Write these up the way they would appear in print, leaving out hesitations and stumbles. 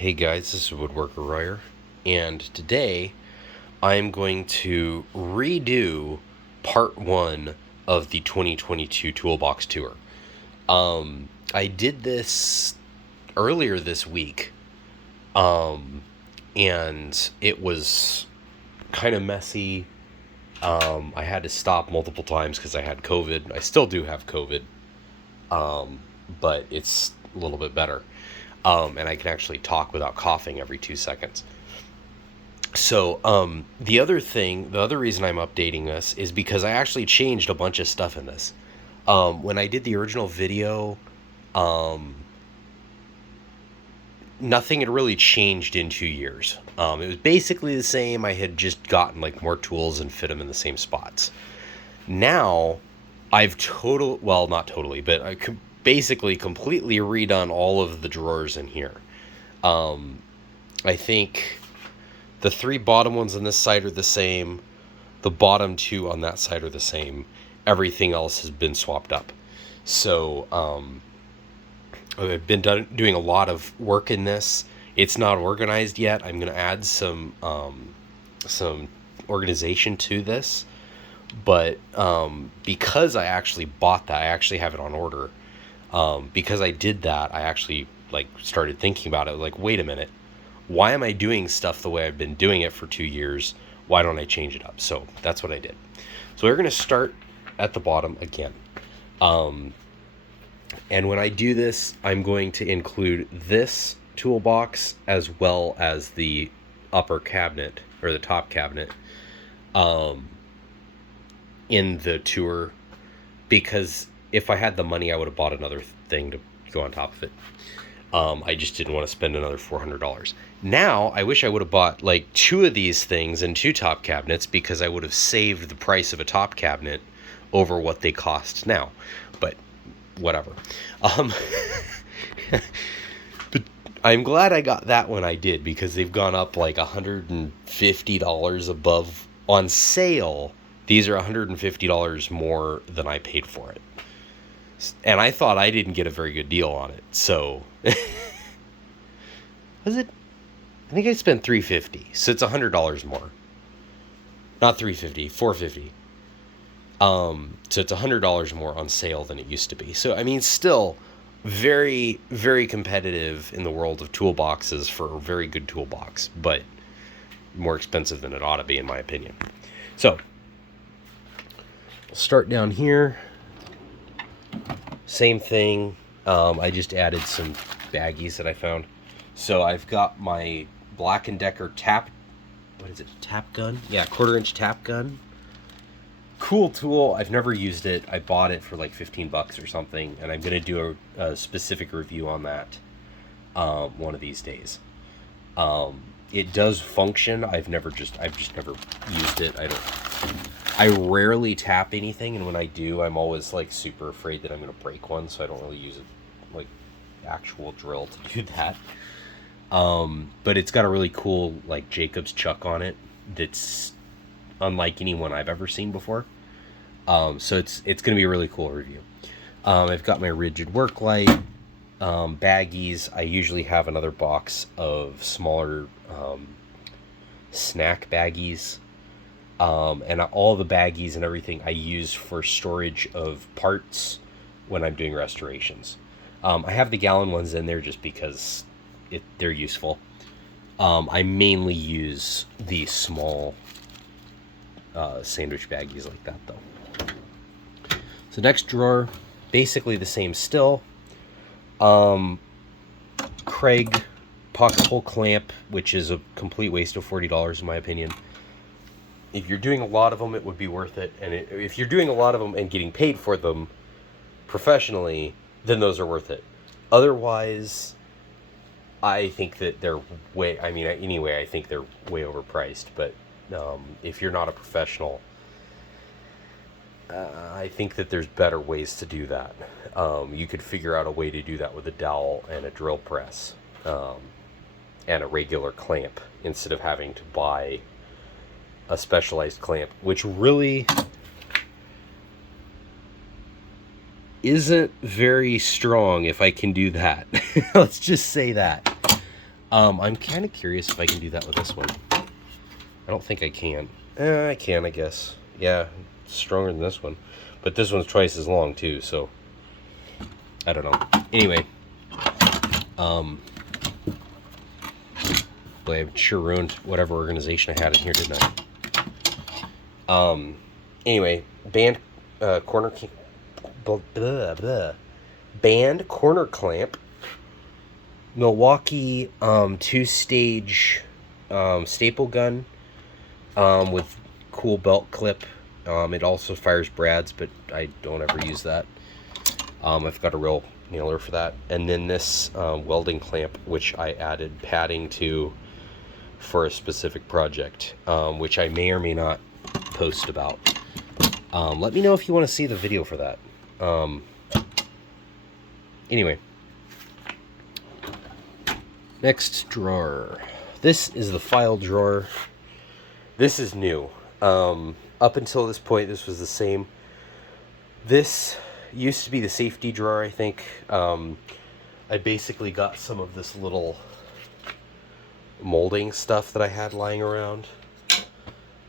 Hey guys, this is Woodworker Royer, and today I'm going to redo part one of the 2022 Toolbox Tour. I did this earlier this week, and it was kind of messy. I had to stop multiple times because I had COVID. I still do have COVID, but it's a little bit better. And I can actually talk without coughing every 2 seconds. So, the other reason I'm updating this is because I actually changed a bunch of stuff in this. When I did the original video, nothing had really changed in 2 years. It was basically the same. I had just gotten like more tools and fit them in the same spots. Now, not totally, but I could basically completely redone all of the drawers in here. I think the three bottom ones on this side are the same. The bottom two on that side are the same. Everything else has been swapped up. So, I've been doing a lot of work in this. It's not organized yet. I'm going to add some organization to this. But because I actually bought that, I actually have it on order. Because I did that, I actually started thinking about it. Like, wait a minute, why am I doing stuff the way I've been doing it for 2 years? Why don't I change it up? So that's what I did. So we're going to start at the bottom again. And when I do this, I'm going to include this toolbox as well as the upper cabinet or the top cabinet in the tour, because if I had the money, I would have bought another thing to go on top of it. I just didn't want to spend another $400. Now, I wish I would have bought like 2 of these things and 2 top cabinets, because I would have saved the price of a top cabinet over what they cost now. But whatever. But I'm glad I got that when I did, because they've gone up like $150 above on sale. These are $150 more than I paid for it. And I thought I didn't get a very good deal on it. So was it? I think I spent $350. So it's $100 more. Not $350, $450. So it's $100 more on sale than it used to be. So I mean, still very, very competitive in the world of toolboxes for a very good toolbox, but more expensive than it ought to be, in my opinion. So we'll start down here. Same thing. I just added some baggies that I found. So I've got my Black & Decker tap gun? Yeah, 1/4-inch tap gun. Cool tool. I've never used it. I bought it for like $15 or something, and I'm going to do a specific review on that one of these days. It does function. I've just never used it. I rarely tap anything, and when I do, I'm always like super afraid that I'm going to break one, so I don't really use it like actual drill to do that. But it's got a really cool like Jacob's chuck on it that's unlike anyone I've ever seen before. So it's going to be a really cool review. I've got my rigid work light, baggies. I usually have another box of smaller snack baggies. And all the baggies and everything I use for storage of parts when I'm doing restorations. I have the gallon ones in there just because they're useful. I mainly use the small sandwich baggies like that, though. So next drawer, basically the same still. Craig pocket hole clamp, which is a complete waste of $40 in my opinion. If you're doing a lot of them, it would be worth it. And if you're doing a lot of them and getting paid for them professionally, then those are worth it. Otherwise, I think that they're I think they're way overpriced. But if you're not a professional, I think that there's better ways to do that. You could figure out a way to do that with a dowel and a drill press and a regular clamp, instead of having to buy a specialized clamp, which really isn't very strong, if I can do that. Let's just say that. I'm kind of curious if I can do that with this one. I don't think I can. I can, I guess. Yeah, it's stronger than this one. But this one's twice as long, too, so... I don't know. Anyway. Boy, I sure ruined whatever organization I had in here, didn't I? Anyway, band corner... Band corner clamp. Milwaukee 2-stage staple gun with cool belt clip. It also fires brads, but I don't ever use that. I've got a real nailer for that. And then this welding clamp, which I added padding to for a specific project, which I may or may not post about. Let me know if you want to see the video for that. Anyway. Next drawer. This is the file drawer. This is new. Up until this point, this was the same. This used to be the safety drawer, I think. I basically got some of this little molding stuff that I had lying around.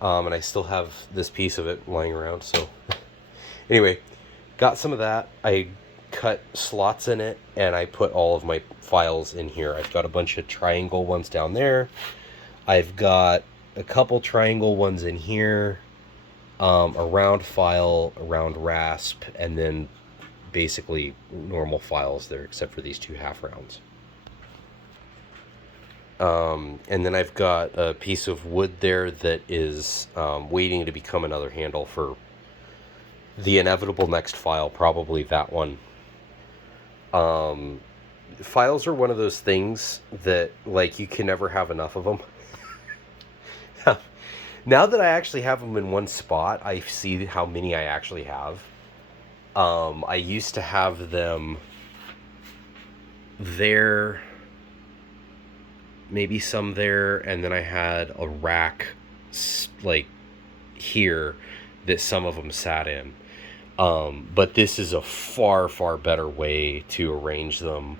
And I still have this piece of it lying around, so... Anyway, got some of that. I cut slots in it, and I put all of my files in here. I've got a bunch of triangle ones down there. I've got a couple triangle ones in here, a round file, a round rasp, and then basically normal files there, except for these two half rounds. And then I've got a piece of wood there that is waiting to become another handle for the inevitable next file, probably that one. Files are one of those things that, like, you can never have enough of them. Now that I actually have them in one spot, I see how many I actually have. I used to have them there, maybe some there, and then I had a rack, like, here that some of them sat in. But this is a far, far better way to arrange them.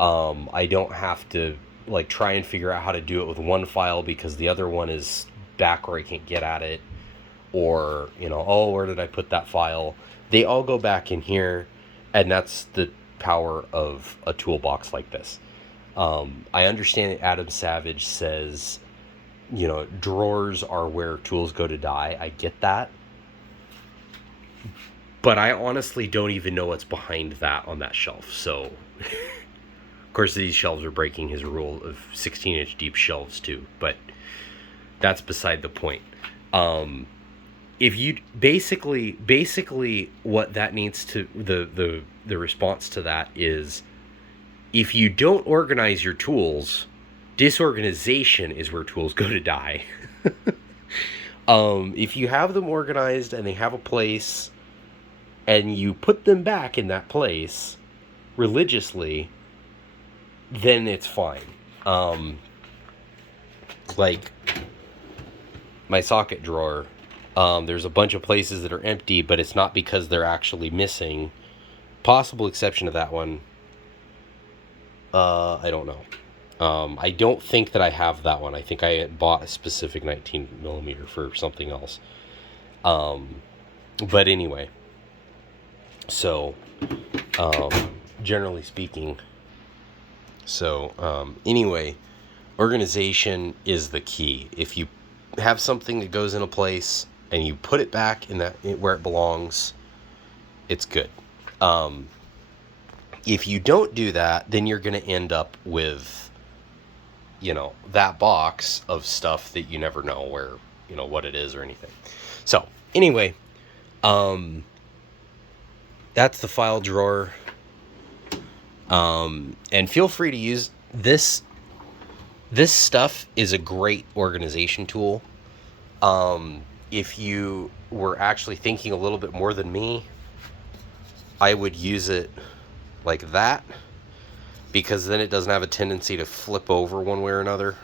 I don't have to, like, try and figure out how to do it with one file because the other one is back where I can't get at it. Or, you know, oh, where did I put that file? They all go back in here, and that's the power of a toolbox like this. I understand that Adam Savage says, you know, drawers are where tools go to die. I get that. But I honestly don't even know what's behind that on that shelf. So, of course, these shelves are breaking his rule of 16-inch deep shelves too. But that's beside the point. If you basically what that needs to, the response to that is, if you don't organize your tools, disorganization is where tools go to die. If you have them organized and they have a place, and you put them back in that place religiously, then it's fine. Like my socket drawer, there's a bunch of places that are empty, but it's not because they're actually missing. Possible exception to that one. I don't know. I don't think that I have that one. I think I bought a specific 19mm for something else. But anyway. So, generally speaking, anyway, organization is the key. If you have something that goes in a place and you put it back in that where it belongs, it's good. If you don't do that, then you're going to end up with, you know, that box of stuff that you never know where, you know, what it is or anything. So, anyway, that's the file drawer. And feel free to use this. This stuff is a great organization tool. If you were actually thinking a little bit more than me, I would use it like that, because then it doesn't have a tendency to flip over one way or another.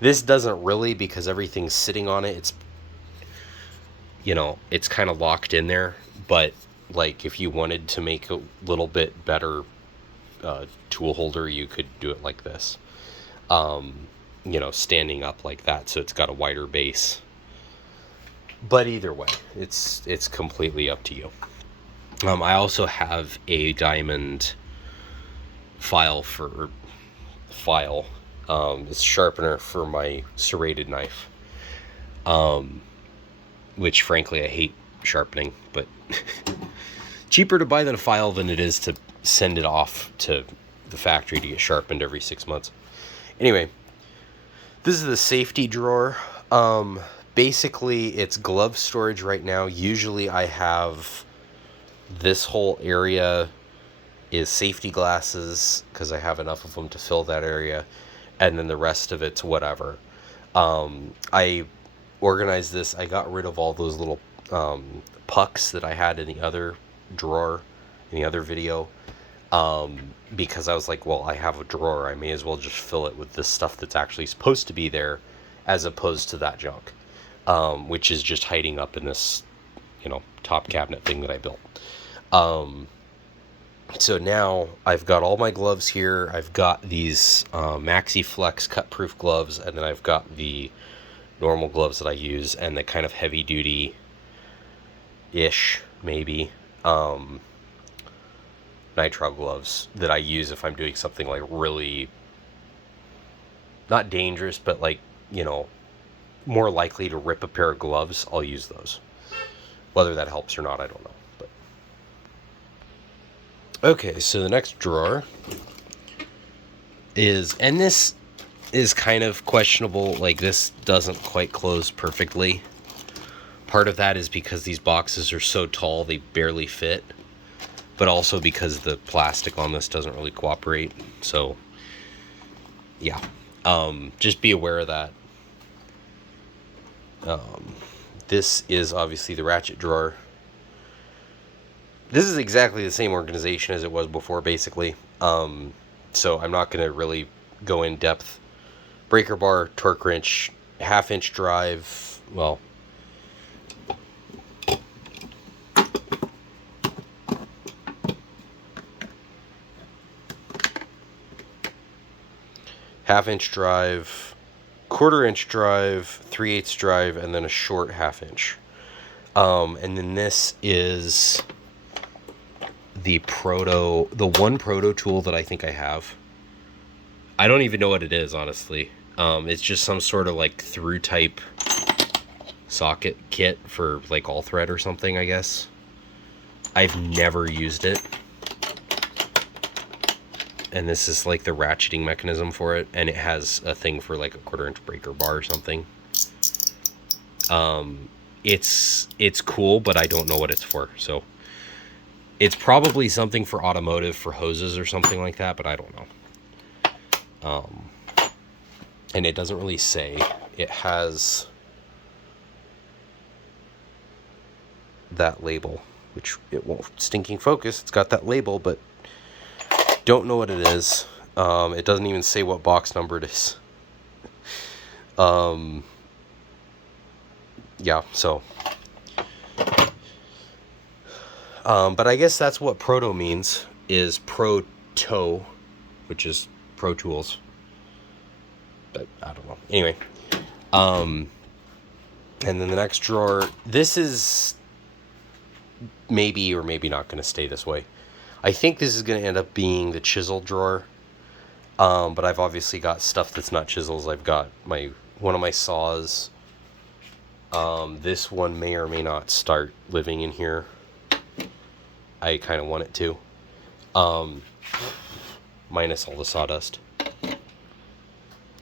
This doesn't really, because everything's sitting on it. It's, you know, it's kind of locked in there, but like if you wanted to make a little bit better tool holder, you could do it like this. you know, standing up like that, so it's got a wider base. But either way, it's completely up to you. I also have a diamond file, it's sharpener for my serrated knife, which frankly I hate sharpening, but cheaper to buy than a file than it is to send it off to the factory to get sharpened every 6 months. Anyway, this is the safety drawer. Basically it's glove storage right now. Usually I have this whole area is safety glasses because I have enough of them to fill that area, and then the rest of it's whatever. I organized this. I got rid of all those little pucks that I had in the other drawer in the other video, because I was like, well, I have a drawer, I may as well just fill it with this stuff that's actually supposed to be there, as opposed to that junk, which is just hiding up in this, you know, top cabinet thing that I built. So now I've got all my gloves here. I've got these Maxi Flex cut-proof gloves, and then I've got the normal gloves that I use, and the kind of heavy-duty-ish, maybe, nitrile gloves that I use if I'm doing something like really, not dangerous, but like, you know, more likely to rip a pair of gloves. I'll use those. Whether that helps or not, I don't know. But okay, so the next drawer is, and this is kind of questionable, like this doesn't quite close perfectly. Part of that is because these boxes are so tall they barely fit, but also because the plastic on this doesn't really cooperate. So yeah, just be aware of that. This is obviously the Ratchet drawer. This is exactly the same organization as it was before, basically. So I'm not going to really go in depth. Breaker bar, torque wrench, 1/2-inch drive, well, half-inch drive, 1/4-inch drive, 3/8 drive, and then a short 1/2-inch. And then this is the one proto tool that I think I have. I don't even know what it is, honestly. It's just some sort of like through type socket kit for like all thread or something, I guess. I've never used it. And this is like the ratcheting mechanism for it, and it has a thing for like a 1/4-inch breaker bar or something. It's cool, but I don't know what it's for. So it's probably something for automotive, for hoses or something like that, but I don't know. And it doesn't really say. It has that label, which it won't stinking focus. It's got that label, but don't know what it is. It doesn't even say what box number it is. Yeah, so. But I guess that's what proto means, is pro-toe, which is Pro Tools. But I don't know. Anyway. And then the next drawer, this is maybe or maybe not going to stay this way. I think this is going to end up being the chisel drawer. But I've obviously got stuff that's not chisels. I've got one of my saws. This one may or may not start living in here. I kind of want it to. Minus all the sawdust.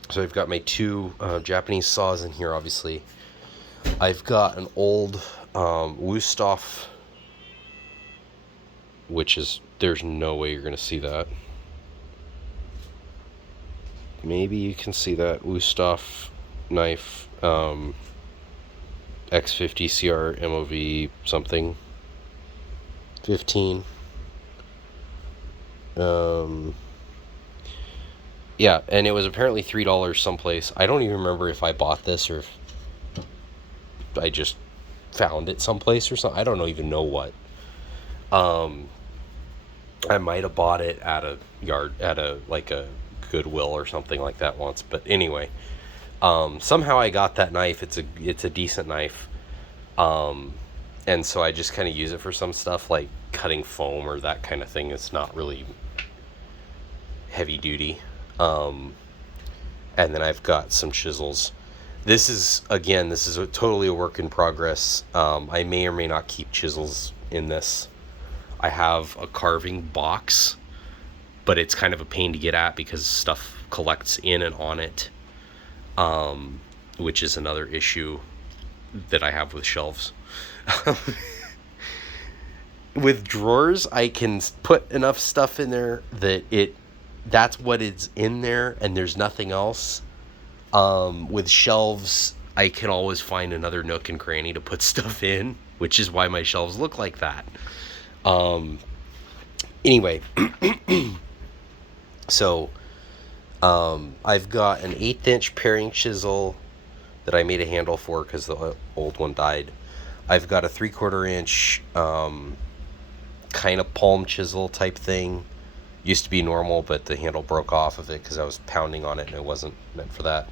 So I've got my two Japanese saws in here, obviously. I've got an old Wüsthof, which is, there's no way you're going to see that. Maybe you can see that Wüsthof knife, X50 CR MOV something, 15. Yeah, and it was apparently $3 someplace. I don't even remember if I bought this or if I just found it someplace or something. I don't even know what. I might have bought it at a Goodwill or something like that once. But anyway, somehow I got that knife. It's a decent knife. And so I just kind of use it for some stuff like cutting foam or that kind of thing. It's not really heavy duty. And then I've got some chisels. This is totally a work in progress. I may or may not keep chisels in this. I have a carving box, but it's kind of a pain to get at because stuff collects in and on it, which is another issue that I have with shelves. With drawers, I can put enough stuff in there that that's what is in there and there's nothing else. With shelves, I can always find another nook and cranny to put stuff in, which is why my shelves look like that. Anyway, so I've got an 1/8 inch paring chisel that I made a handle for because the old one died. I've got a 3/4 inch kind of palm chisel type thing. Used to be normal, but the handle broke off of it because I was pounding on it and it wasn't meant for that.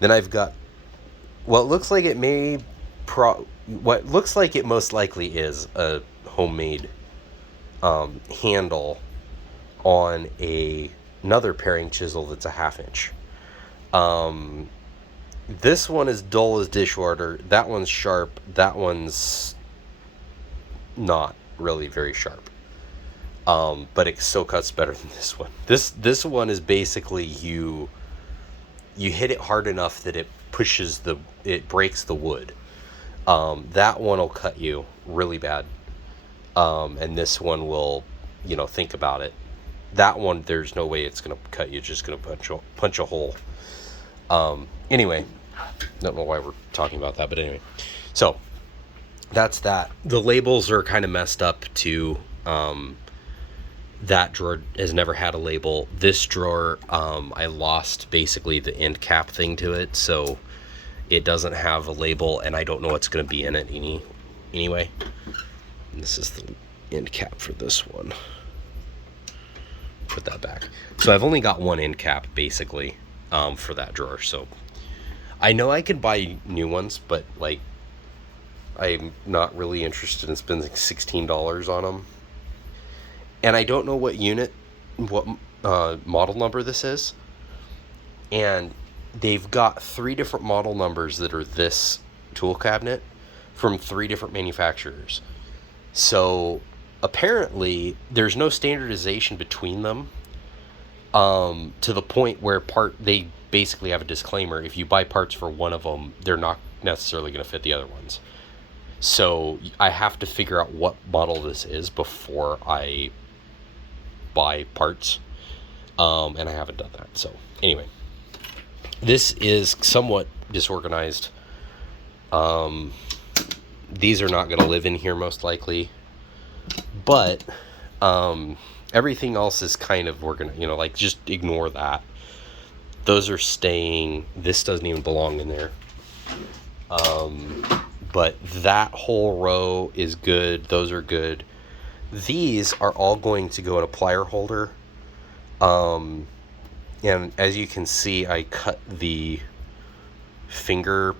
Then I've got what looks like it most likely is a homemade handle on another paring chisel that's a 1/2 inch. This one is dull as dishwater. That one's sharp. That one's not really very sharp. But it still cuts better than this one. This one is basically you hit it hard enough that it breaks the wood. That one will cut you really bad. And this one will, think about it. That one, there's no way it's going to cut you. It's just going to punch a hole. Anyway, don't know why we're talking about that, but anyway. So, that's that. The labels are kind of messed up too. That drawer has never had a label. This drawer, I lost basically the end cap thing to it, so it doesn't have a label, and I don't know what's going to be in it anyway. And this is the end cap for this one. Put that back. So I've only got one end cap, basically, for that drawer. So I know I can buy new ones, but, I'm not really interested in spending $16 on them. And I don't know what model number this is. And they've got 3 different model numbers that are this tool cabinet from 3 different manufacturers. So apparently there's no standardization between them, to the point where they basically have a disclaimer. If you buy parts for one of them, they're not necessarily going to fit the other ones. So I have to figure out what model this is before I buy parts, and I haven't done that. So anyway, this is somewhat disorganized. These are not going to live in here most likely, but everything else is kind of organized. Just ignore that. Those are staying. This doesn't even belong in there. But that whole row is good. Those are good. These are all going to go in a plier holder. And as you can see, I cut the finger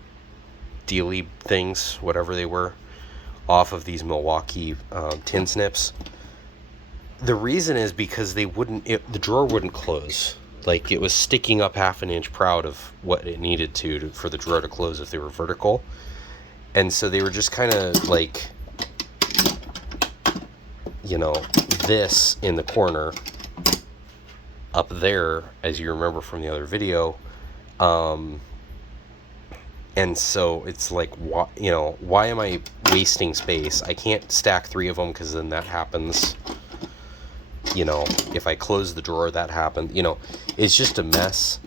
dealy things, whatever they were, off of these Milwaukee tin snips. The reason is because the drawer wouldn't close. It was sticking up 1/2 inch proud of what it needed for the drawer to close if they were vertical. And so they were just kind of this in the corner up there, as you remember from the other video. And so it's why am I wasting space? I can't stack 3 of them because then that happens. If I close the drawer, that happens. It's just a mess.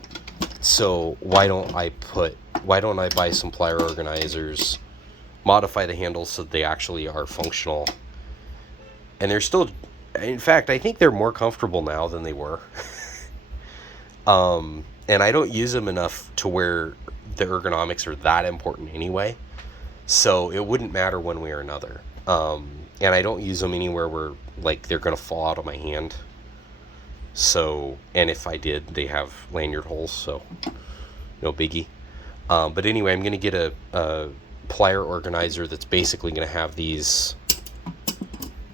So why don't I buy some plier organizers, modify the handles so they actually are functional. And they're still, in fact, I think they're more comfortable now than they were. And I don't use them enough to where the ergonomics are that important anyway. So it wouldn't matter one way or another. And I don't use them anywhere where they're going to fall out of my hand. So, and if I did, they have lanyard holes, so no biggie. But anyway, I'm going to get a plier organizer that's basically going to have these.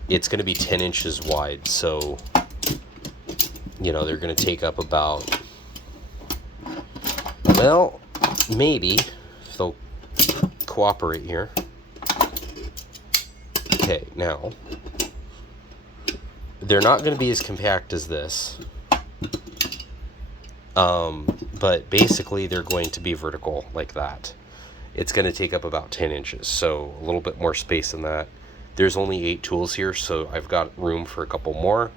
It's going to be 10 inches wide, so, you know, they're going to take up about, well, maybe, if they'll cooperate here. Okay, now, they're not going to be as compact as this, but basically they're going to be vertical like that. It's going to take up about 10 inches, so a little bit more space than that. There's only 8 tools here, so I've got room for a couple more.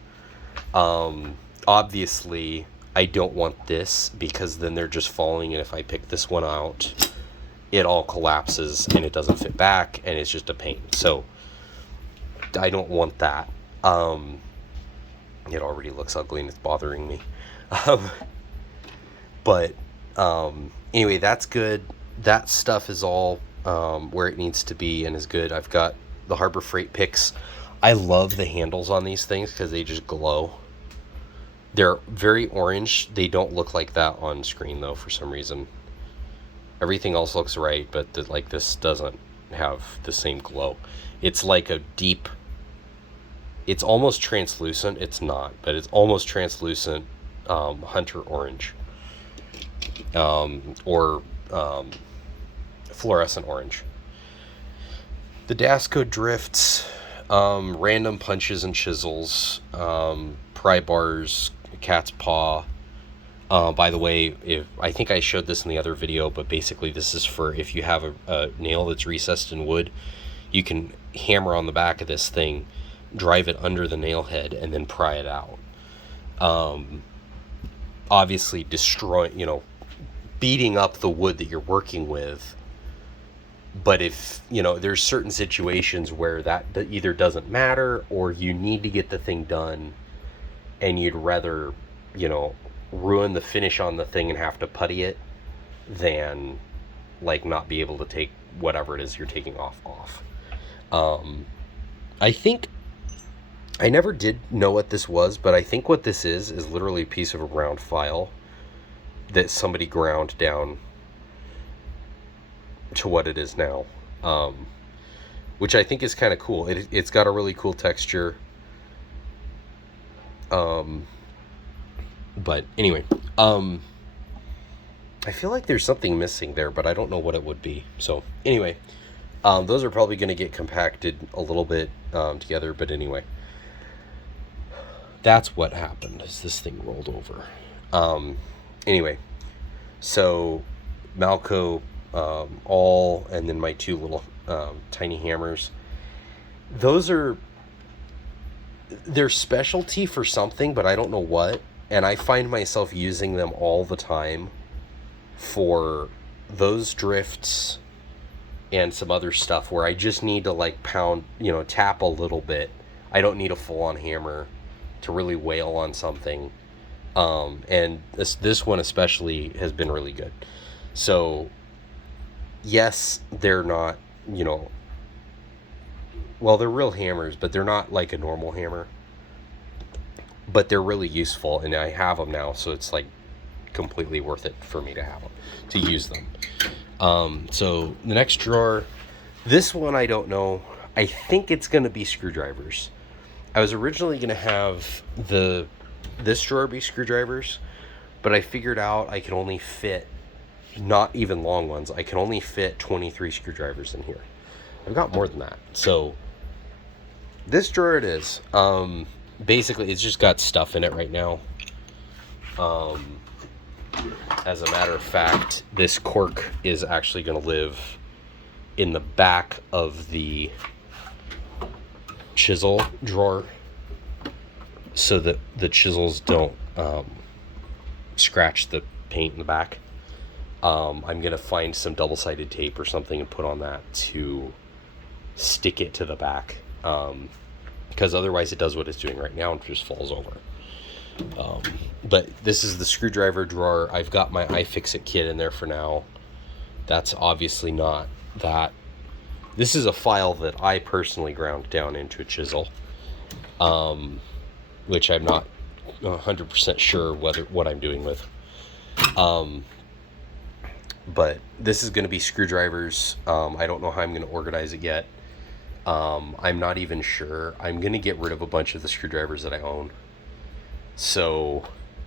Obviously, I don't want this because then they're just falling, and if I pick this one out, it all collapses and it doesn't fit back, and it's just a pain. So I don't want that. It already looks ugly and it's bothering me. But anyway, that's good. That stuff is all where it needs to be and is good. I've got the Harbor Freight picks. I love the handles on these things because they just glow. They're very orange. They don't look like that on screen though for some reason. Everything else looks right, but like this doesn't have the same glow. It's like a deep, it's almost translucent. It's not, but it's almost translucent hunter orange. Or fluorescent orange. The Dasco drifts, random punches and chisels, pry bars, cat's paw. By the way, I think I showed this in the other video, but basically this is for if you have a nail that's recessed in wood, you can hammer on the back of this thing, drive it under the nail head, and then pry it out. Obviously beating up the wood that you're working with. But if, there's certain situations where that either doesn't matter or you need to get the thing done and you'd rather, ruin the finish on the thing and have to putty it than, like, not be able to take whatever it is you're taking off. I think, I never did know what this was, but I think what this is literally a piece of a round file that somebody ground down to what it is now, which I think is kind of cool. It's got a really cool texture. But anyway, I feel like there's something missing there, but I don't know what it would be. So anyway, those are probably going to get compacted a little bit together. But anyway, that's what happened as this thing rolled over. Anyway, so Malco, all, and then my 2 little tiny hammers. They're specialty for something, but I don't know what. And I find myself using them all the time for those drifts and some other stuff where I just need to like pound, tap a little bit. I don't need a full-on hammer to really wail on something. And this one especially has been really good. So yes, they're not, well, they're real hammers, but they're not like a normal hammer. But they're really useful, and I have them now, so it's like completely worth it for me to have them, to use them. So the next drawer, this one I don't know. I think it's going to be screwdrivers. I was originally going to have this drawer be screwdrivers, but I figured out I could only fit, not even long ones, I can only fit 23 screwdrivers in here. I've got more than that. So this drawer it is. Basically, it's just got stuff in it right now. As a matter of fact, this cork is actually going to live in the back of the chisel drawer so that the chisels don't scratch the paint in the back. I'm going to find some double-sided tape or something and put on that to stick it to the back. Because otherwise it does what it's doing right now and just falls over. But this is the screwdriver drawer. I've got my iFixit kit in there for now. That's obviously not that. This is a file that I personally ground down into a chisel, which I'm not 100% sure what I'm doing with. But this is going to be screwdrivers. I don't know how I'm going to organize it yet. I'm not even sure. I'm going to get rid of a bunch of the screwdrivers that I own. So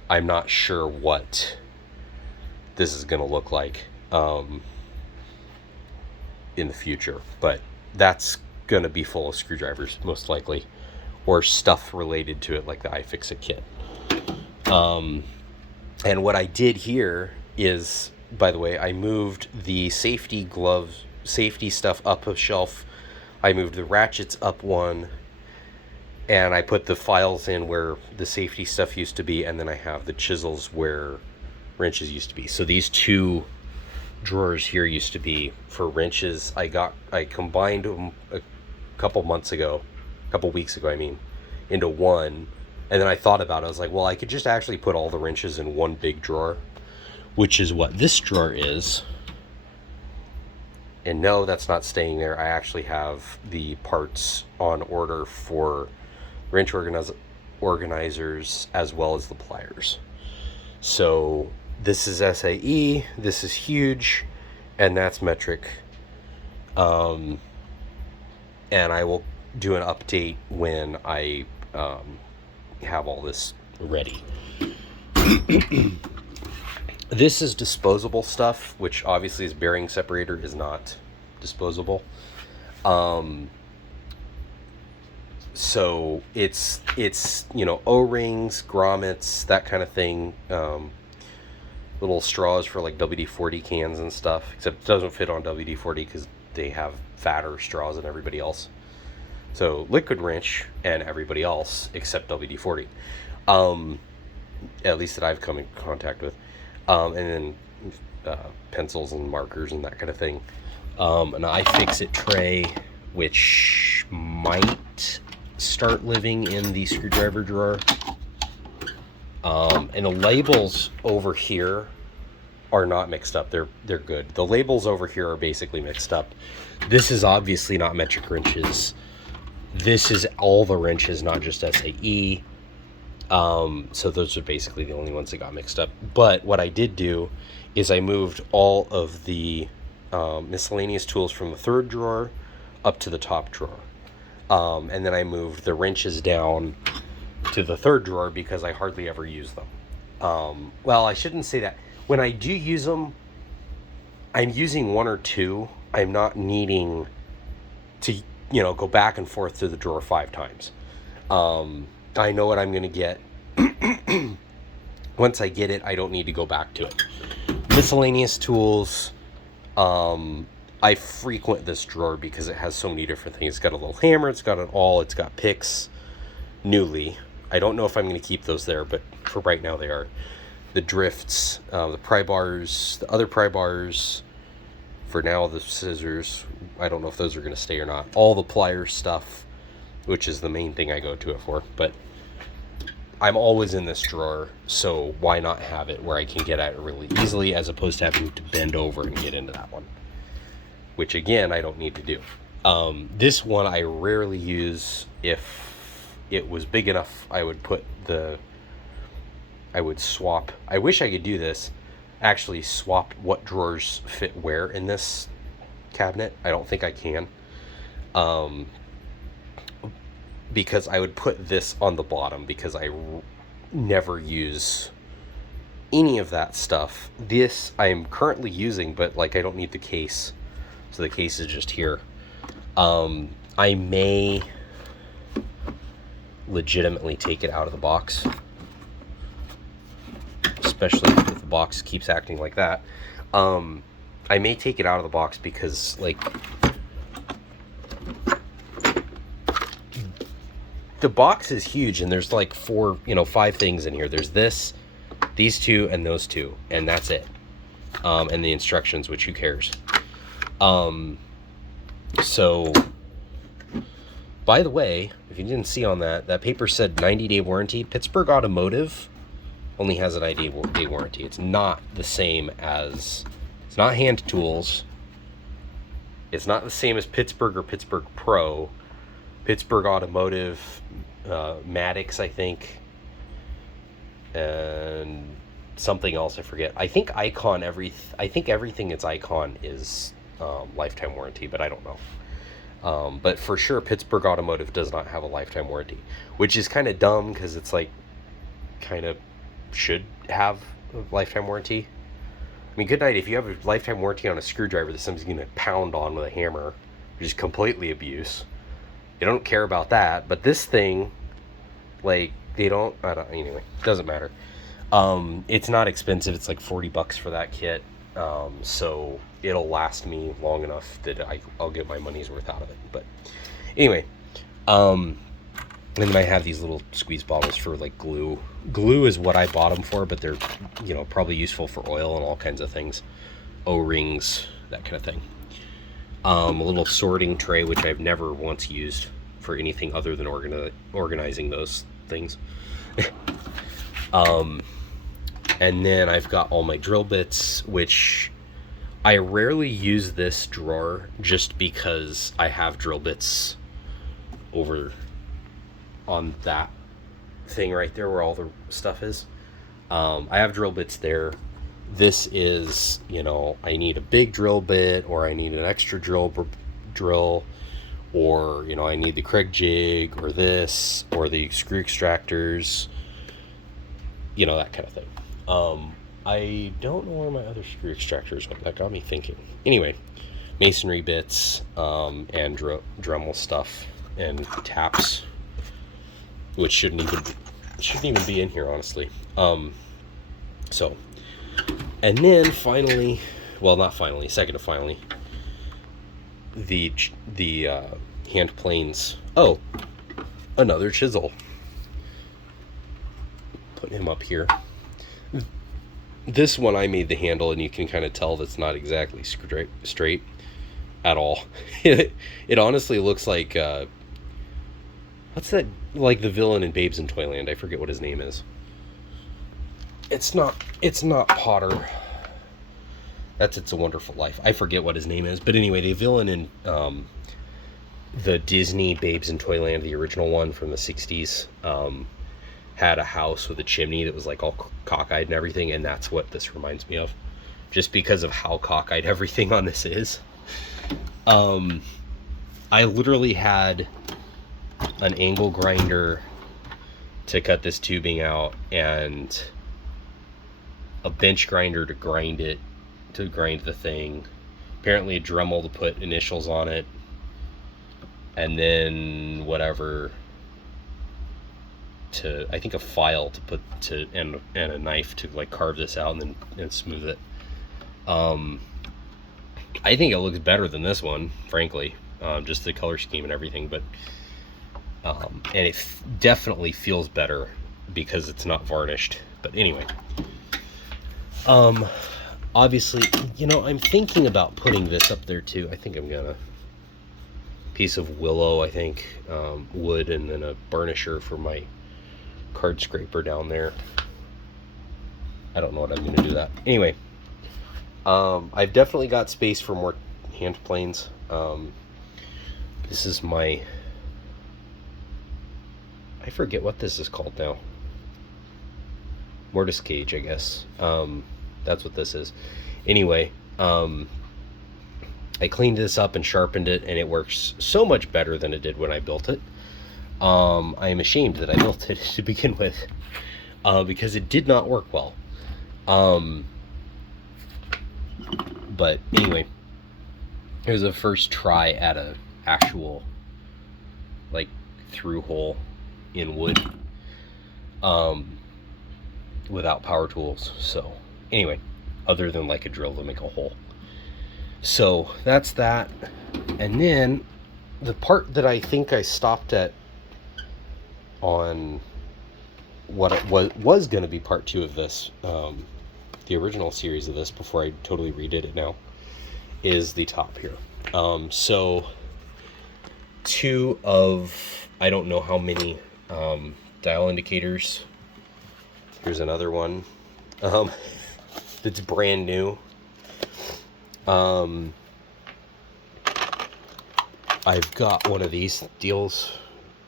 I'm not sure what this is going to look like in the future. But that's going to be full of screwdrivers, most likely. Or stuff related to it, like the iFixit kit. And what I did here is, by the way, I moved the safety gloves, safety stuff up a shelf. I moved the ratchets up one. And I put the files in where the safety stuff used to be. And then I have the chisels where wrenches used to be. So these two drawers here used to be for wrenches. I combined them a couple weeks ago, I mean, into one. And then I thought about it. I was like, well, I could just actually put all the wrenches in one big drawer, which is what this drawer is. And no, that's not staying there. I actually have the parts on order for wrench organizers as well as the pliers. So this is SAE, this is huge, and that's metric. And I will do an update when I have all this ready. This is disposable stuff, which obviously is bearing separator is not disposable. So it's O-rings, grommets, that kind of thing. Little straws for like WD-40 cans and stuff, except it doesn't fit on WD-40 because they have fatter straws than everybody else. So liquid wrench and everybody else except WD-40, at least that I've come in contact with, and then pencils and markers and that kind of thing. An iFixit tray, which might start living in the screwdriver drawer. And the labels over here are not mixed up. They're good. The labels over here are basically mixed up. This is obviously not metric wrenches. This is all the wrenches, not just SAE. So those are basically the only ones that got mixed up. But what I did do is I moved all of the miscellaneous tools from the third drawer up to the top drawer. And then I moved the wrenches down to the third drawer because I hardly ever use them. Well, I shouldn't say that. When I do use them, I'm using one or two. I'm not needing to, go back and forth to the drawer 5 times. I know what I'm going to get. Once I get it, I don't need to go back to it. Miscellaneous tools. I frequent this drawer because it has so many different things. It's got a little hammer. It's got an awl. It's got picks. Newly. I don't know if I'm going to keep those there, but for right now they are. The drifts, the pry bars, the other pry bars. For now, the scissors. I don't know if those are going to stay or not. All the pliers stuff, which is the main thing I go to it for. But I'm always in this drawer, so why not have it where I can get at it really easily as opposed to having to bend over and get into that one. Which, again, I don't need to do. This one I rarely use. If it was big enough, I would swap. I wish I could do this. Actually swap what drawers fit where in this cabinet. I don't think I can. Because I would put this on the bottom because I never use any of that stuff. This I am currently using, but I don't need the case. So the case is just here. I may legitimately take it out of the box, especially if the box keeps acting like that. I may take it out of the box because the box is huge and there's 5 things in here. There's this, these two, and those two, and that's it. And the instructions, which who cares? So, by the way, if you didn't see on that paper said 90-day warranty. Pittsburgh Automotive only has an 90-day warranty. It's not the same as, it's not Hand Tools. It's not the same as Pittsburgh or Pittsburgh Pro. Pittsburgh Automotive, Maddox, I think, and something else I forget. I think I think everything that's Icon is lifetime warranty, but I don't know. But for sure, Pittsburgh Automotive does not have a lifetime warranty, which is kind of dumb because it's like kind of should have a lifetime warranty. I mean, good night. If you have a lifetime warranty on a screwdriver that somebody's going to pound on with a hammer, which is completely abuse, they don't care about that. But this thing, like, they don't, I don't, anyway, doesn't matter. It's not expensive. It's like $40 for that kit. So it'll last me long enough that I'll get my money's worth out of it. But anyway, and then I have these little squeeze bottles for like glue. Glue is what I bought them for, but they're, you know, probably useful for oil and all kinds of things. O-rings, that kind of thing. A little sorting tray, which I've never once used for anything other than organizing those things. And then I've got all my drill bits, which I rarely use this drawer just because I have drill bits over on that thing right there where all the stuff is. I have drill bits there. This is, you know, I need a big drill bit, or I need an extra drill, or, you know, I need the Craig jig, or this, or the screw extractors, you know, that kind of thing. I don't know where my other screw extractors went. That got me thinking. Anyway, masonry bits, and Dremel stuff, and taps, which shouldn't even be in here, honestly. So, and then finally, well, not finally, second to finally, the hand planes. Oh, another chisel. Putting him up here. This one I made the handle, and you can kind of tell that's not exactly straight at all. It honestly looks like what's that, like the villain in Babes in Toyland? I forget what his name is. It's not Potter. That's It's a Wonderful Life. I forget what his name is, but anyway, the villain in the Disney Babes in Toyland, the original one from the 60s, had a house with a chimney that was like all cockeyed and everything, and that's what this reminds me of, just because of how cockeyed everything on this is. I literally had an angle grinder to cut this tubing out, and a bench grinder to grind the thing, apparently a Dremel to put initials on it, and then whatever, to, I think, a file to put to, and a knife to like carve this out and smooth it. I think it looks better than this one, frankly, just the color scheme and everything, but and it definitely feels better because it's not varnished. But anyway, obviously, you know, I'm thinking about putting this up there too. I think I'm gonna, piece of willow, I think, wood, and then a burnisher for my card scraper down there. I don't know what I'm gonna do that. Anyway, I've definitely got space for more hand planes. This is my, I forget what this is called now. Mortise cage, I guess. That's what this is. Anyway, I cleaned this up and sharpened it, and it works so much better than it did when I built it. I am ashamed that I built it to begin with, because it did not work well. But anyway, it was the first try at a actual, like, through hole in wood, without power tools. So anyway, other than like a drill to make a hole. So that's that. And then the part that I think I stopped at on what it was going to be part 2 of this, the original series of this, before I totally redid it now, is the top here. So 2 of, I don't know how many, dial indicators. Here's another one that's brand new. I've got one of these deals.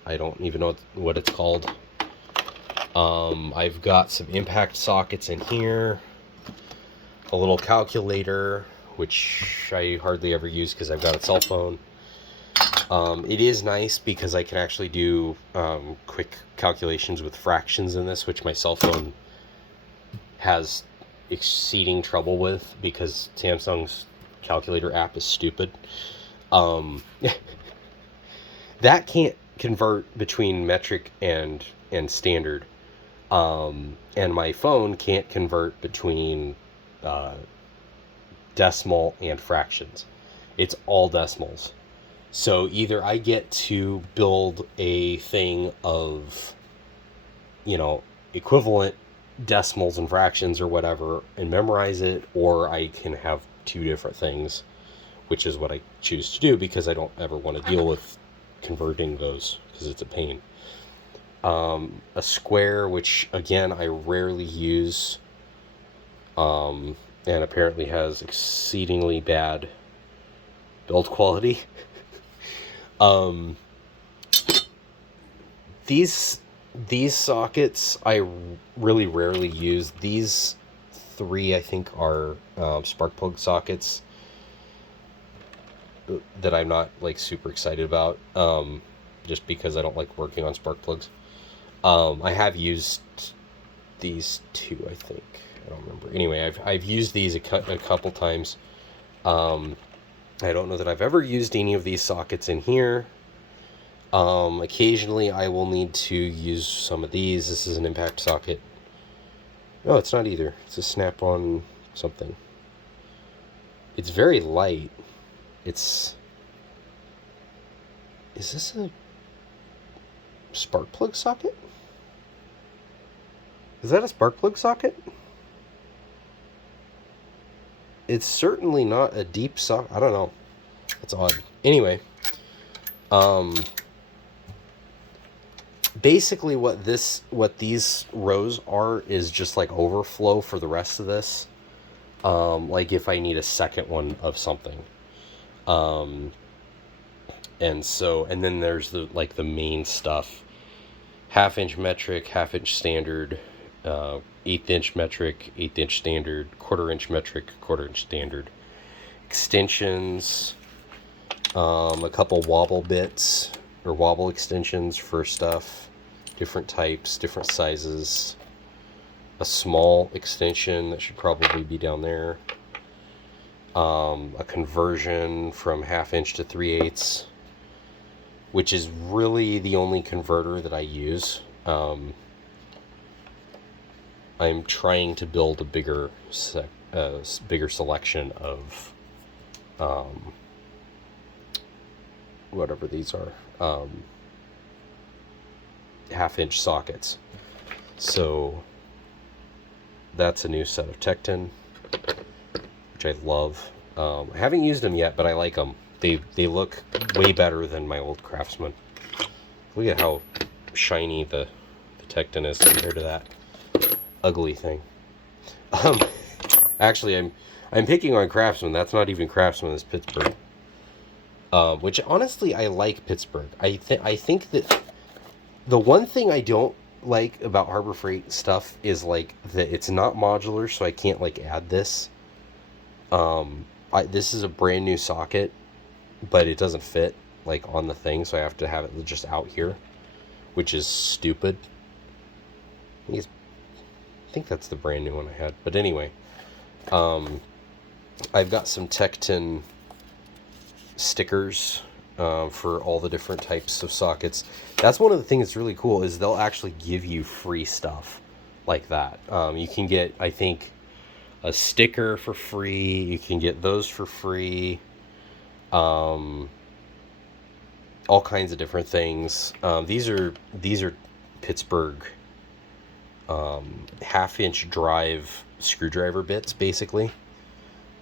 I don't even know what it's called. I've got some impact sockets in here, a little calculator, which I hardly ever use because I've got a cell phone. It is nice because I can actually do quick calculations with fractions in this, which my cell phone has exceeding trouble with because Samsung's calculator app is stupid. That can't convert between metric and standard. And my phone can't convert between decimal and fractions. It's all decimals. So either I get to build a thing of, equivalent decimals and fractions or whatever and memorize it, or I can have two different things, which is what I choose to do because I don't ever want to deal with converting those because it's a pain. A square, which again I rarely use, and apparently has exceedingly bad build quality. These sockets I really rarely use. These three I think are spark plug sockets that I'm not like super excited about, just because I don't like working on spark plugs. I have used these two, I think. I don't remember. Anyway, I've used these a couple times. I don't know that I've ever used any of these sockets in here. Occasionally I will need to use some of these. This is an impact socket. No, it's not either. It's a snap-on something. It's very light. Is this a spark plug socket? Is that a spark plug socket? It's certainly not a deep socket. I don't know. It's odd. Anyway, basically what these rows are is just like overflow for the rest of this. Like if I need a second one of something. And then there's the main stuff. 1/2 inch metric, 1/2 inch standard, 1/8 inch metric, 1/8 inch standard, 1/4 inch metric, 1/4 inch standard. Extensions, a couple wobble bits or wobble extensions for stuff, different types, different sizes. A small extension that should probably be down there. A conversion from 1/2 inch to 3/8, which is really the only converter that I use. I'm trying to build a bigger selection of whatever these are, 1/2 inch sockets. So that's a new set of Tecton, which I love. I haven't used them yet, but I like them. They look way better than my old Craftsman. Look at how shiny the Tecton is compared to that ugly thing. Actually, I'm picking on Craftsman. That's not even Craftsman. It's Pittsburgh. Which honestly, I like Pittsburgh. I think that the one thing I don't like about Harbor Freight stuff is like that it's not modular, so I can't like add this. This is a brand new socket, but it doesn't fit like on the thing, so I have to have it just out here, which is stupid. I think that's the brand new one I had. But anyway, I've got some Tecton stickers for all the different types of sockets. That's one of the things that's really cool is they'll actually give you free stuff like that. You can get, I think, a sticker for free. You can get those for free. All kinds of different things. These are Pittsburgh 1/2 inch drive screwdriver bits, basically.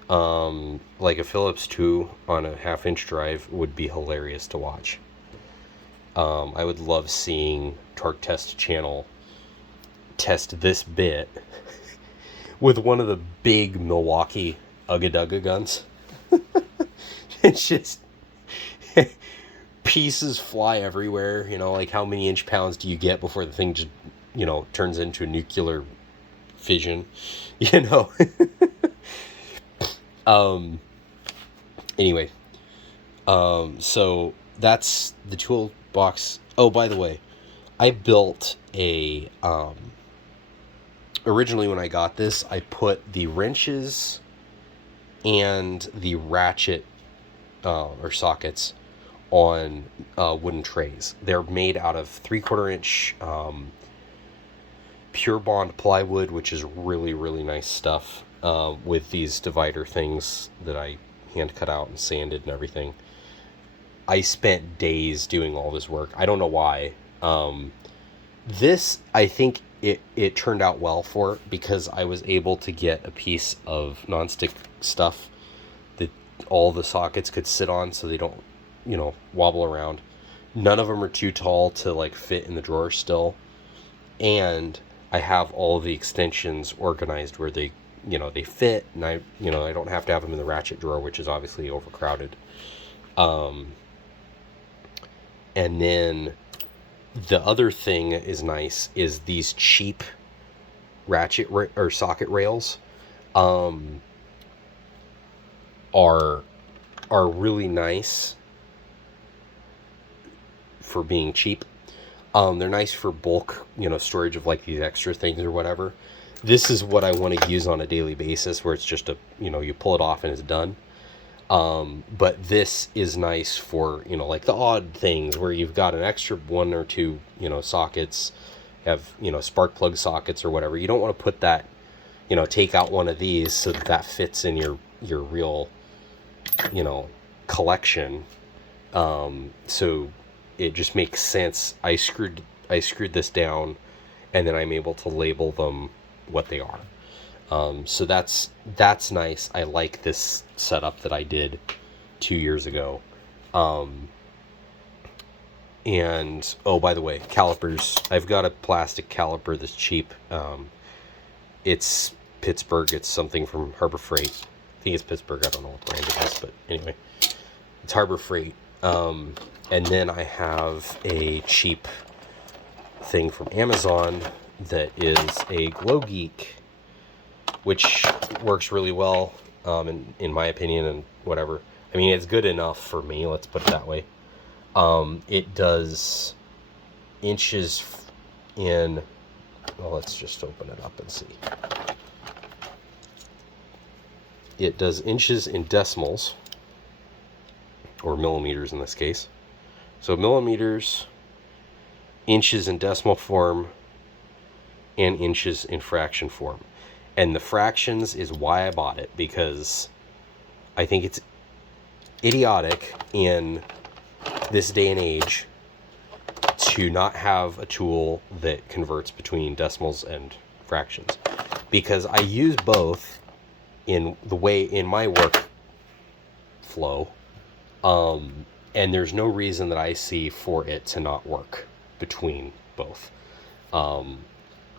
Like a Phillips 2 on a 1/2 inch drive would be hilarious to watch. I would love seeing Torque Test Channel test this bit with one of the big Milwaukee Ugga guns. It's just pieces fly everywhere. Like how many inch pounds do you get before the thing just you know, turns into nuclear fission, you know. Anyway, so that's the toolbox. Oh, by the way, I built a, originally when I got this, I put the wrenches and the ratchet, or sockets on wooden trays. They're made out of 3/4 inch pure bond plywood, which is really, really nice stuff, with these divider things that I hand cut out and sanded and everything. I spent days doing all this work. I don't know why. This, I think it turned out well for it, because I was able to get a piece of nonstick stuff that all the sockets could sit on so they don't, you know, wobble around. None of them are too tall to like fit in the drawer still. And I have all the extensions organized where they, you know, they fit, and I don't have to have them in the ratchet drawer, which is obviously overcrowded. And then the other thing is nice is these cheap ratchet or socket rails are really nice for being cheap. They're nice for bulk, you know, storage of like these extra things or whatever. This is what I want to use on a daily basis, where it's just a, you know, you pull it off and it's done. But this is nice for, you know, like the odd things where you've got an extra 1 or 2, you know, sockets, have, you know, spark plug sockets or whatever. You don't want to put that, you know, take out one of these so that that fits in your real, you know, collection. So it just makes sense. I screwed this down, and then I'm able to label them what they are. So that's nice. I like this setup that I did 2 years ago. And oh, by the way, calipers. I've got a plastic caliper that's cheap. It's Pittsburgh. It's something from Harbor Freight. I think it's Pittsburgh. I don't know what brand it is, but anyway, it's Harbor Freight. And then I have a cheap thing from Amazon that is a Glow Geek, which works really well, in my opinion, and whatever. I mean, it's good enough for me, let's put it that way. It does inches in, well, let's just open it up and see. It does inches in decimals, or millimeters in this case. So millimeters, inches in decimal form, and inches in fraction form. And the fractions is why I bought it, because I think it's idiotic in this day and age to not have a tool that converts between decimals and fractions, because I use both in the way in my work flow, and there's no reason that I see for it to not work between both.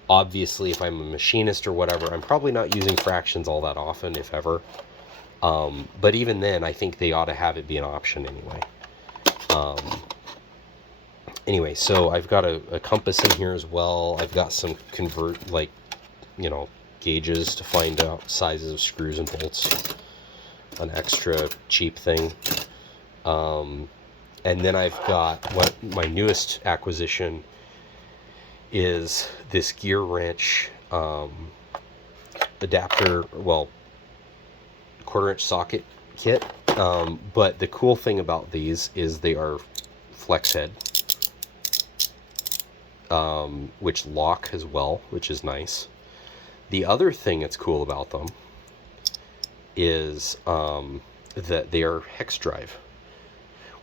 Obviously, if I'm a machinist or whatever, I'm probably not using fractions all that often, if ever. But even then, I think they ought to have it be an option anyway. Anyway, so I've got a compass in here as well. I've got some gauges to find out sizes of screws and bolts. An extra cheap thing. And then I've got what my newest acquisition is, this gear wrench adapter, well, 1/4 inch socket kit. But the cool thing about these is they are flex head, which lock as well, which is nice. The other thing that's cool about them is that they are hex drive,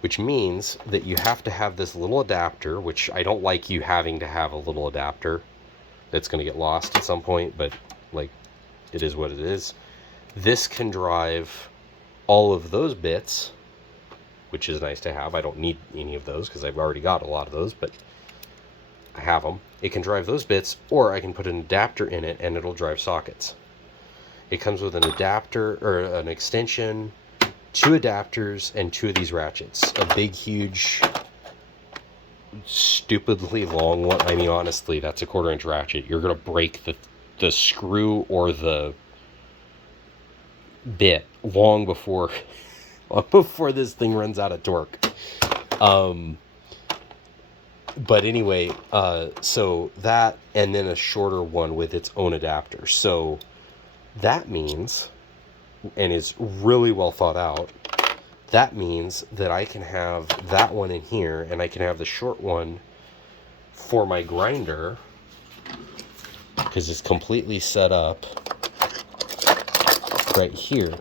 which means that you have to have this little adapter, which I don't like you having to have a little adapter that's going to get lost at some point, but like, it is what it is. This can drive all of those bits, which is nice to have. I don't need any of those because I've already got a lot of those, but I have them. It can drive those bits, or I can put an adapter in it and it'll drive sockets. It comes with an adapter, or an extension, 2 adapters, and 2 of these ratchets. A big, huge stupidly long one. I mean, honestly, that's a 1/4 inch ratchet. You're gonna break the screw or the bit long before before this thing runs out of torque. But anyway, so that, and then a shorter one with its own adapter. So that means, and is really well thought out, that means that I can have that one in here, and I can have the short one for my grinder, because it's completely set up right here.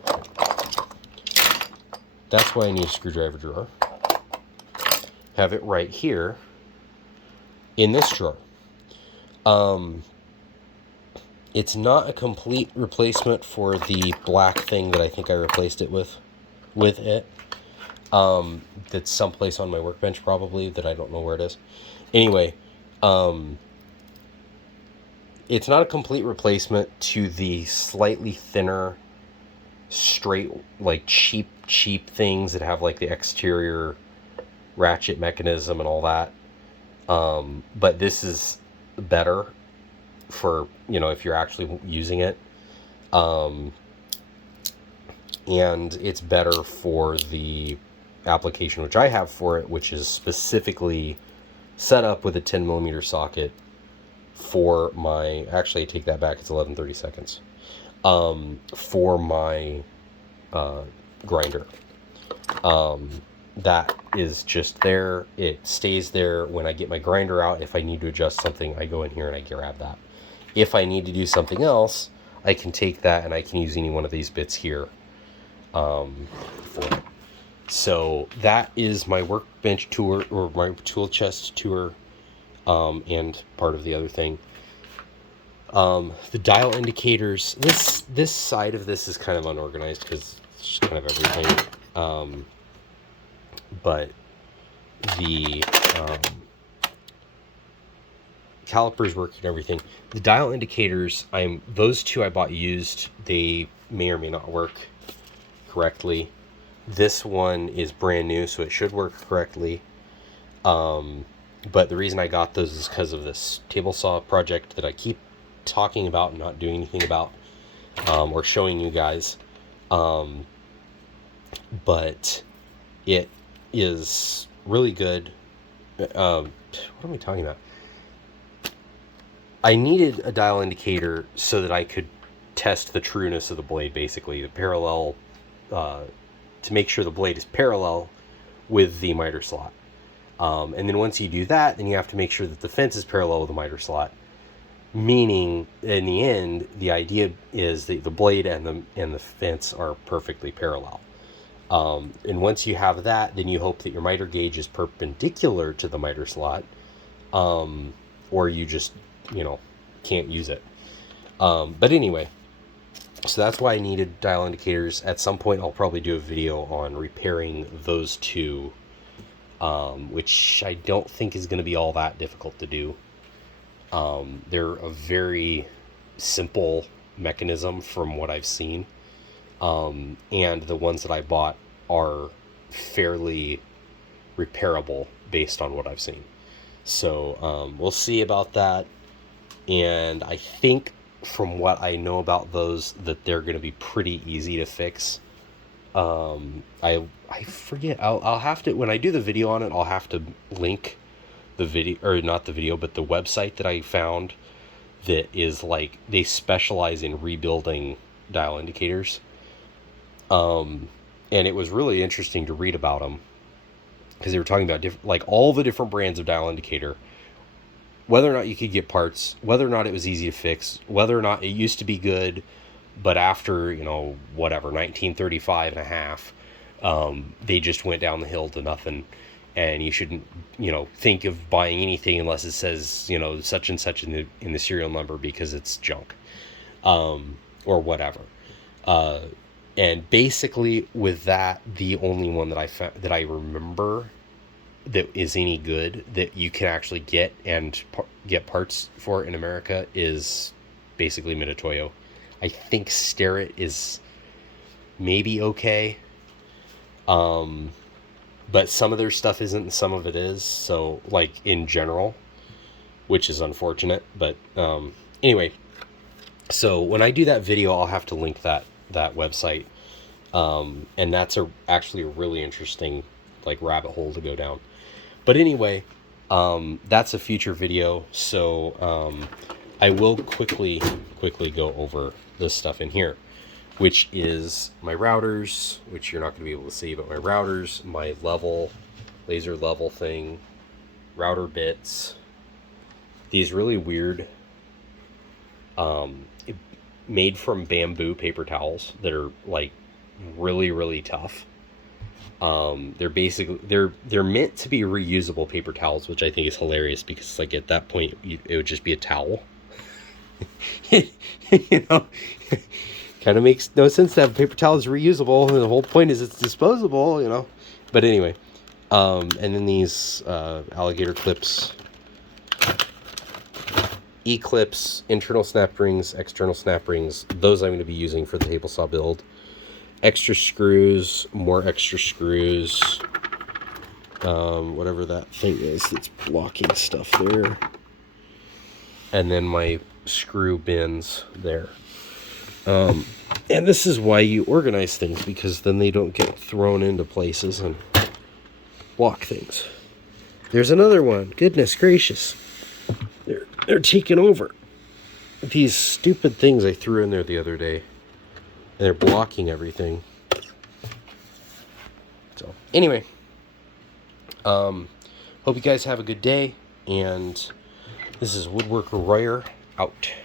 That's why I need a screwdriver drawer. Have it right here in this drawer. It's not a complete replacement for the black thing that I think I replaced it with it. That's someplace on my workbench probably, that I don't know where it is. Anyway, it's not a complete replacement to the slightly thinner, straight, like cheap things that have like the exterior ratchet mechanism and all that. But this is better for, you know, if you're actually using it. And it's better for the application which I have for it, which is specifically set up with a 10mm socket for my, actually I take that back, it's 11:30 seconds, for my grinder. That is just there. It stays there. When I get my grinder out, if I need to adjust something, I go in here and I grab that. If I need to do something else, I can take that and I can use any one of these bits here for it. So that is my workbench tour, or my tool chest tour, and part of the other thing. The dial indicators, this side of this is kind of unorganized because it's just kind of everything. But the calipers work and everything. The dial indicators, those two I bought used. They may or may not work correctly. This one is brand new, so it should work correctly. But the reason I got those is because of this table saw project that I keep talking about and not doing anything about, or showing you guys. But it is really good. What am I talking about? I needed a dial indicator so that I could test the trueness of the blade, basically the parallel, to make sure the blade is parallel with the miter slot. And then once you do that, then you have to make sure that the fence is parallel with the miter slot. Meaning, in the end, the idea is that the blade and the fence are perfectly parallel. And once you have that, then you hope that your miter gauge is perpendicular to the miter slot, or you just, you know, can't use it. But anyway, so that's why I needed dial indicators. At some point, I'll probably do a video on repairing those two, which I don't think is going to be all that difficult to do. They're a very simple mechanism from what I've seen. And the ones that I bought are fairly repairable based on what I've seen. So we'll see about that. And I think from what I know about those, that they're going to be pretty easy to fix. I forget. I'll have to, when I do the video on it, I'll have to link the video, or not the video, but the website that I found that is like, they specialize in rebuilding dial indicators. And it was really interesting to read about them, because they were talking about like all the different brands of dial indicator, whether or not you could get parts, whether or not it was easy to fix, whether or not it used to be good, but after, you know, whatever, 1935 and a half, they just went down the hill to nothing. And you shouldn't, you know, think of buying anything unless it says, you know, such and such in the serial number, because it's junk, or whatever. And basically with that, the only one that I found, that I remember that is any good, that you can actually get and get parts for in America, is basically Mitutoyo. I think Starrett is maybe okay. but some of their stuff isn't and some of it is. So, like, in general, which is unfortunate. But anyway, so when I do that video, I'll have to link that website. And that's actually a really interesting, like, rabbit hole to go down. But anyway, that's a future video. So I will quickly go over this stuff in here, which is my routers, which you're not going to be able to see, but my routers, my laser level thing, router bits, these really weird, made from bamboo paper towels that are like really, really tough. They're basically, they're meant to be reusable paper towels, which I think is hilarious because, like, at that point it would just be a towel. You know, kind of makes no sense to have paper towels reusable. The whole point is it's disposable, you know. But anyway, and then these alligator clips, E-clips, internal snap rings, external snap rings. Those I'm going to be using for the table saw build. Extra screws, more extra screws, whatever that thing is that's blocking stuff there. And then my screw bins there. And this is why you organize things, because then they don't get thrown into places and block things. There's another one. Goodness gracious. They're taking over. These stupid things I threw in there the other day. And they're blocking everything. So, anyway. Hope you guys have a good day. And this is Woodworker Royer out.